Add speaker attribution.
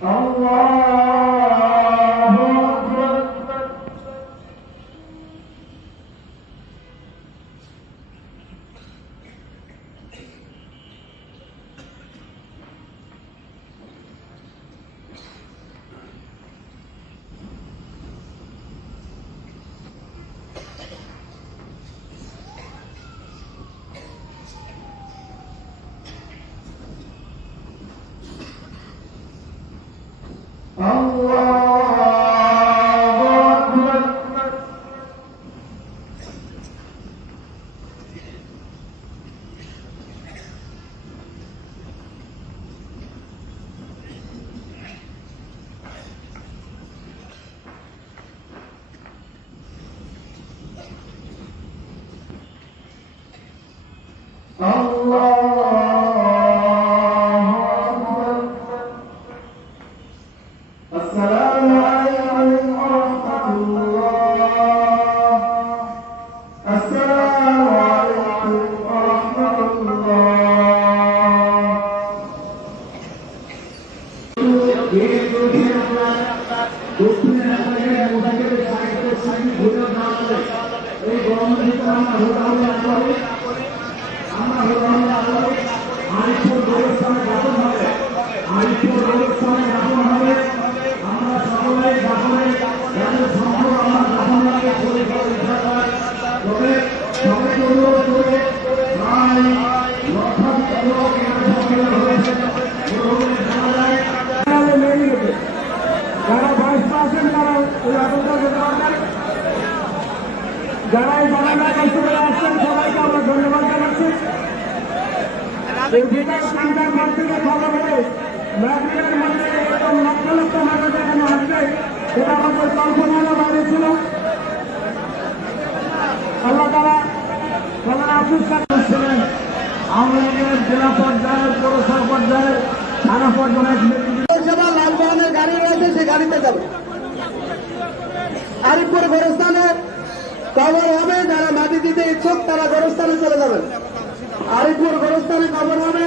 Speaker 1: Allah. দেবস্থানে জ্ঞাপন হবে আমরা যাতে সম্ভব আমরা যারা এই বাংলা কষ্ট করে আসছেন সবাইকে আমরা ধন্যবাদ জানাচ্ছি। এই বিকাশ কান্তার মাঠ থেকে খবর হলে ছিল আল্লাহ তারা প্রধান পর্যায়ের পৌরসভা পর্যায়ের থানা পর্যায়ের
Speaker 2: পৌরসভা গাড়ি রয়েছে সেই গাড়িতে যাবে আরিফপুর গোরস্থানে কবর হবে, যারা মাটি দিতে ইচ্ছুক, তারা গোরস্থানে চলে যাবেন। আরিফপুর গোরস্থানে কবর হবে।